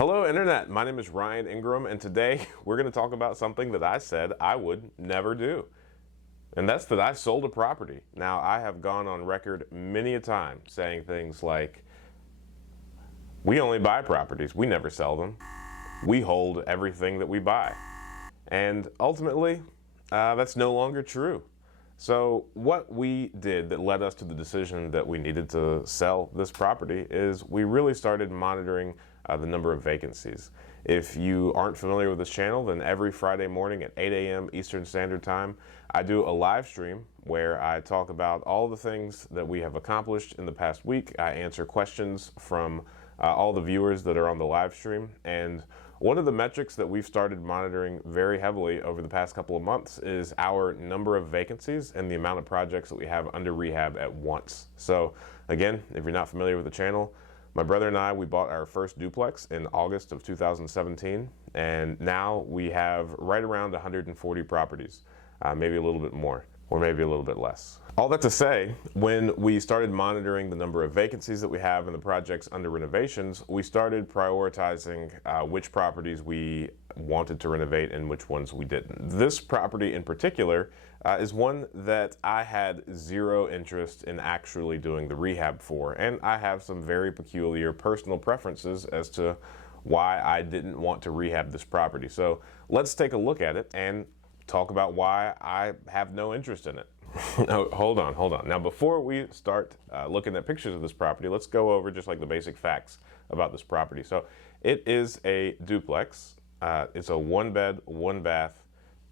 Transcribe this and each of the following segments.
Hello Internet, my name is Ryan Ingram, and today we're going to talk about something that I said I would never do. And that's that I sold a property. Now, I have gone on record many a time saying things like, we only buy properties, we never sell them. We hold everything that we buy. And ultimately, that's no longer true. So what we did that led us to the decision that we needed to sell this property is we really started monitoring the number of vacancies. If you aren't familiar with this channel, then every Friday morning at 8 a.m. Eastern Standard Time, I do a live stream where I talk about all the things that we have accomplished in the past week. I answer questions from all the viewers that are on the live stream. And one of the metrics that we've started monitoring very heavily over the past couple of months is our number of vacancies and the amount of projects that we have under rehab at once. So again, if you're not familiar with the channel, my brother and I, we bought our first duplex in August of 2017, and now we have right around 140 properties, maybe a little bit more, or maybe a little bit less. All that to say, when we started monitoring the number of vacancies that we have in the projects under renovations, we started prioritizing which properties we wanted to renovate and which ones we didn't. This property in particular is one that I had zero interest in actually doing the rehab for, and I have some very peculiar personal preferences as to why I didn't want to rehab this property. So let's take a look at it and talk about why I have no interest in it. No, hold on. Now, before we start looking at pictures of this property, let's go over just like the basic facts about this property. So it is a duplex. It's a one bed, one bath,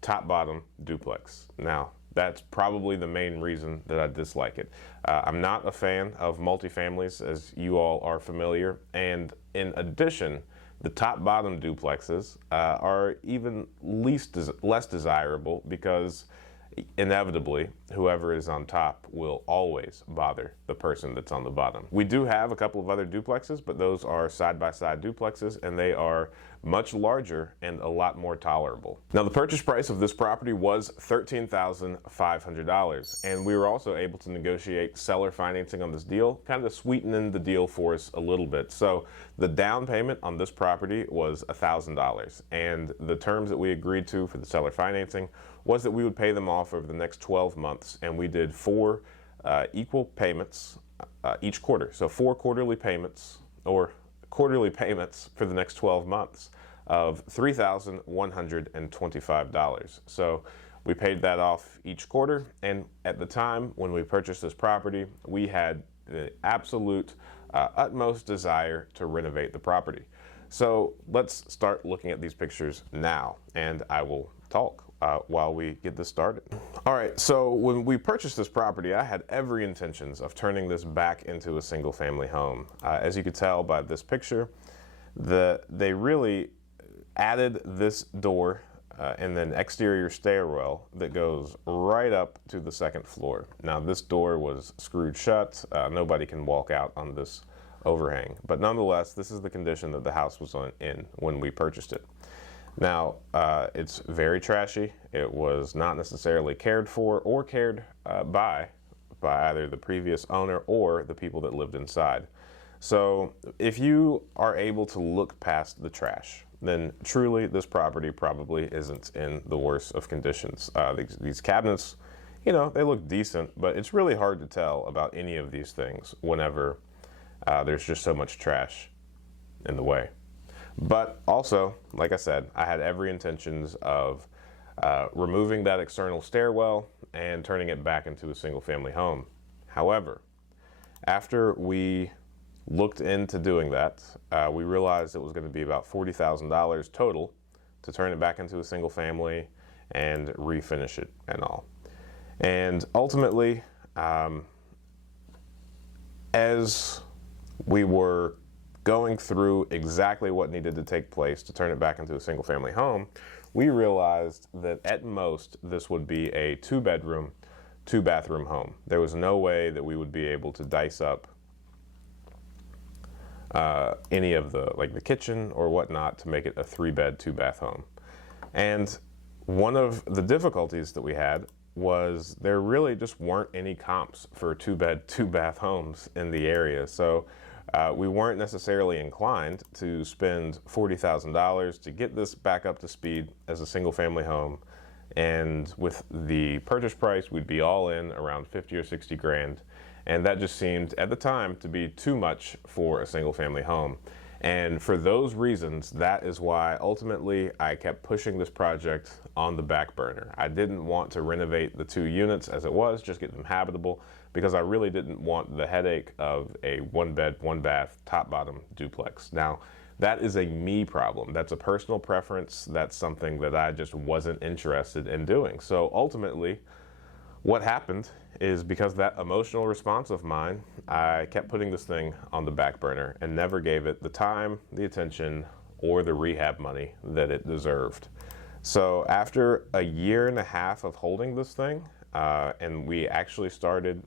top bottom duplex. Now, that's probably the main reason that I dislike it. I'm not a fan of multifamilies, as you all are familiar. And in addition, the top bottom duplexes are even less desirable because inevitably, whoever is on top will always bother the person that's on the bottom. We do have a couple of other duplexes, but those are side-by-side duplexes, and they are much larger and a lot more tolerable. Now, the purchase price of this property was $13,500, and we were also able to negotiate seller financing on this deal, kind of sweetening the deal for us a little bit. So the down payment on this property was $1,000, and the terms that we agreed to for the seller financing was that we would pay them off over the next 12 months, and we did 4 equal payments each quarter. So 4 quarterly payments, or quarterly payments for the next 12 months of $3,125. So we paid that off each quarter, and at the time when we purchased this property, we had the absolute utmost desire to renovate the property. So let's start looking at these pictures now, and I will talk while we get this started. All right, so when we purchased this property, I had every intentions of turning this back into a single family home. As you could tell by this picture, they really added this door and then exterior stairwell that goes right up to the second floor. Now, this door was screwed shut. Nobody can walk out on this overhang. But nonetheless, this is the condition that the house was in when we purchased it. Now, it's very trashy. It was not necessarily cared for or cared by either the previous owner or the people that lived inside. So if you are able to look past the trash, then truly this property probably isn't in the worst of conditions. These cabinets, you know, they look decent, but it's really hard to tell about any of these things whenever there's just so much trash in the way. But also, like I said, I had every intentions of removing that external stairwell and turning it back into a single family home. However, after we looked into doing that, we realized it was going to be about $40,000 total to turn it back into a single family and refinish it and all. And ultimately, as we were going through exactly what needed to take place to turn it back into a single family home, we realized that at most this would be a 2-bedroom, 2-bathroom home. There was no way that we would be able to dice up any of the kitchen or whatnot to make it a 3-bed, 2-bath home. And one of the difficulties that we had was there really just weren't any comps for 2-bed, 2-bath homes in the area. So We weren't necessarily inclined to spend $40,000 to get this back up to speed as a single family home. And with the purchase price, we'd be all in around 50 or 60 grand. And that just seemed at the time to be too much for a single family home. And for those reasons, that is why ultimately I kept pushing this project on the back burner. I didn't want to renovate the 2 units as it was, just get them habitable, because I really didn't want the headache of a 1-bed, 1-bath, top-bottom duplex. Now, that is a me problem. That's a personal preference. That's something that I just wasn't interested in doing. So ultimately, what happened is, because of that emotional response of mine, I kept putting this thing on the back burner and never gave it the time, the attention, or the rehab money that it deserved. So after a year and a half of holding this thing, and we actually started,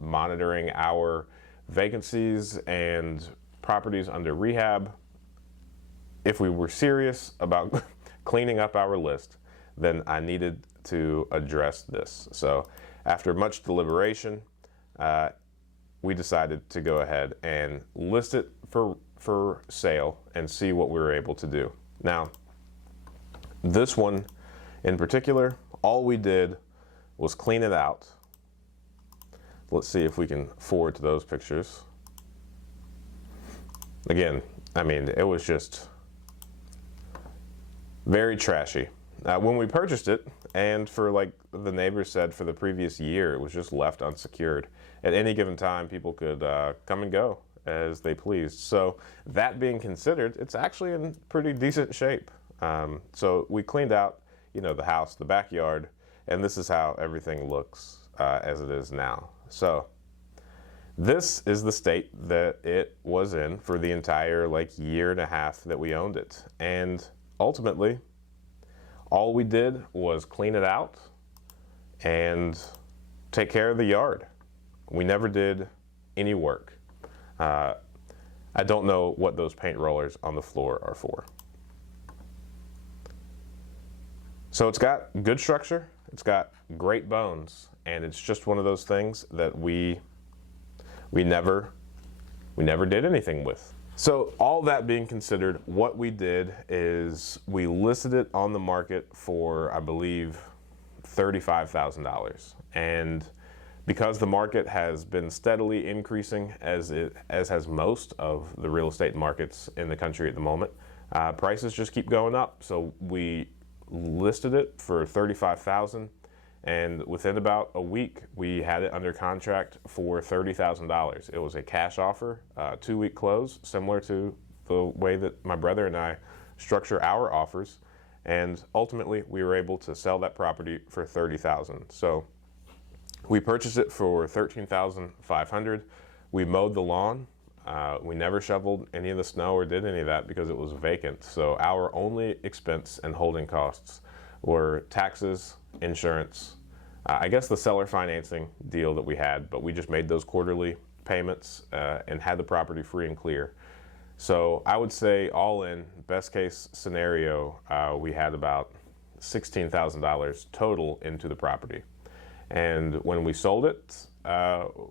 monitoring our vacancies and properties under rehab, if we were serious about cleaning up our list, then I needed to address this. So after much deliberation, we decided to go ahead and list it for sale and see what we were able to do. Now, this one in particular, all we did was clean it out. Let's see if we can forward to those pictures. Again, it was just very trashy. When we purchased it, and for like the neighbors said, for the previous year, it was just left unsecured. At any given time, people could come and go as they pleased. So that being considered, it's actually in pretty decent shape. So we cleaned out, the house, the backyard, and this is how everything looks as it is now. So this is the state that it was in for the entire year and a half that we owned it. And ultimately, all we did was clean it out and take care of the yard. We never did any work. I don't know what those paint rollers on the floor are for. So it's got good structure, it's got great bones, and it's just one of those things that we never did anything with. So all that being considered, what we did is we listed it on the market for, I believe, $35,000. And because the market has been steadily increasing, as has most of the real estate markets in the country at the moment, prices just keep going up. So we listed it for $35,000, and within about a week, we had it under contract for $30,000. It was a cash offer, 2-week close, similar to the way that my brother and I structure our offers. And ultimately, we were able to sell that property for $30,000. So we purchased it for $13,500. We mowed the lawn. We never shoveled any of the snow or did any of that because it was vacant. So our only expense and holding costs were taxes, insurance, I guess the seller financing deal that we had, but we just made those quarterly payments and had the property free and clear. So I would say all in, best case scenario, we had about $16,000 total into the property. And when we sold it,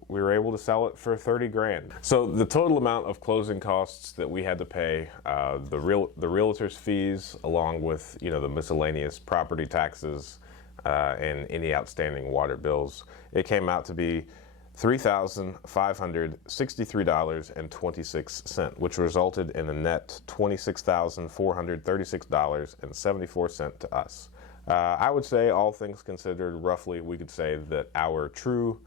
we were able to sell it for 30 grand. So the total amount of closing costs that we had to pay, the realtor's fees, along with the miscellaneous property taxes and any outstanding water bills, it came out to be $3,563.26, which resulted in a net $26,436.74 to us. I would say, all things considered, roughly, we could say that our true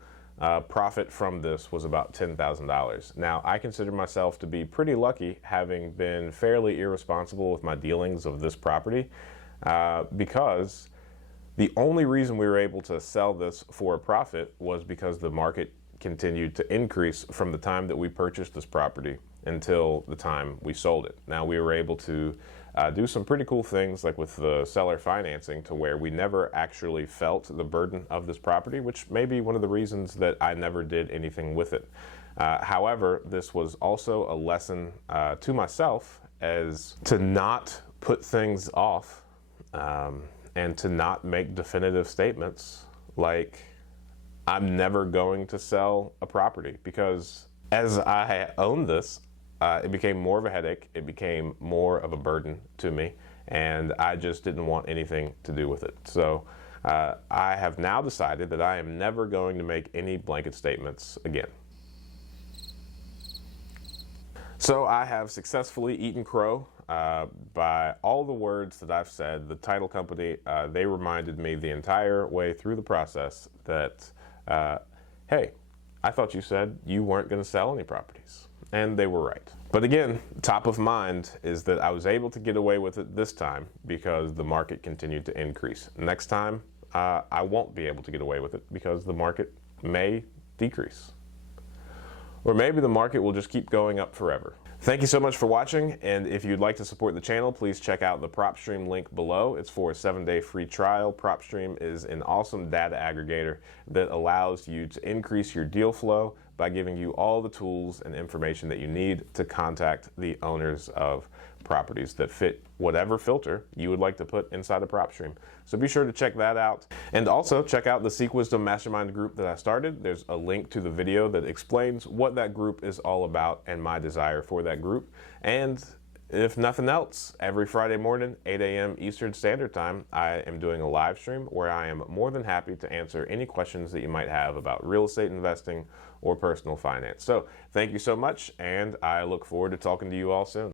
profit from this was about $10,000. Now, I consider myself to be pretty lucky, having been fairly irresponsible with my dealings of this property, because the only reason we were able to sell this for a profit was because the market continued to increase from the time that we purchased this property until the time we sold it. Now, we were able to do some pretty cool things, like with the seller financing, to where we never actually felt the burden of this property, which may be one of the reasons that I never did anything with it. However, this was also a lesson to myself as to not put things off and to not make definitive statements like, I'm never going to sell a property, because As I owned this, it became more of a headache. It became more of a burden to me, and I just didn't want anything to do with it. So I have now decided that I am never going to make any blanket statements again. So I have successfully eaten crow by all the words that I've said. The title company, they reminded me the entire way through the process that, hey, I thought you said you weren't going to sell any properties. And they were right. But again, top of mind is that I was able to get away with it this time because the market continued to increase. Next time, I won't be able to get away with it because the market may decrease. Or maybe the market will just keep going up forever. Thank you so much for watching, and if you'd like to support the channel, please check out the PropStream link below. It's for a 7-day free trial. PropStream is an awesome data aggregator that allows you to increase your deal flow by giving you all the tools and information that you need to contact the owners of properties that fit whatever filter you would like to put inside of PropStream. So be sure to check that out. And also check out the Seek Wisdom Mastermind group that I started. There's a link to the video that explains what that group is all about and my desire for that group. And if nothing else, every Friday morning, 8 a.m. Eastern Standard Time, I am doing a live stream where I am more than happy to answer any questions that you might have about real estate investing or personal finance. So thank you so much, and I look forward to talking to you all soon.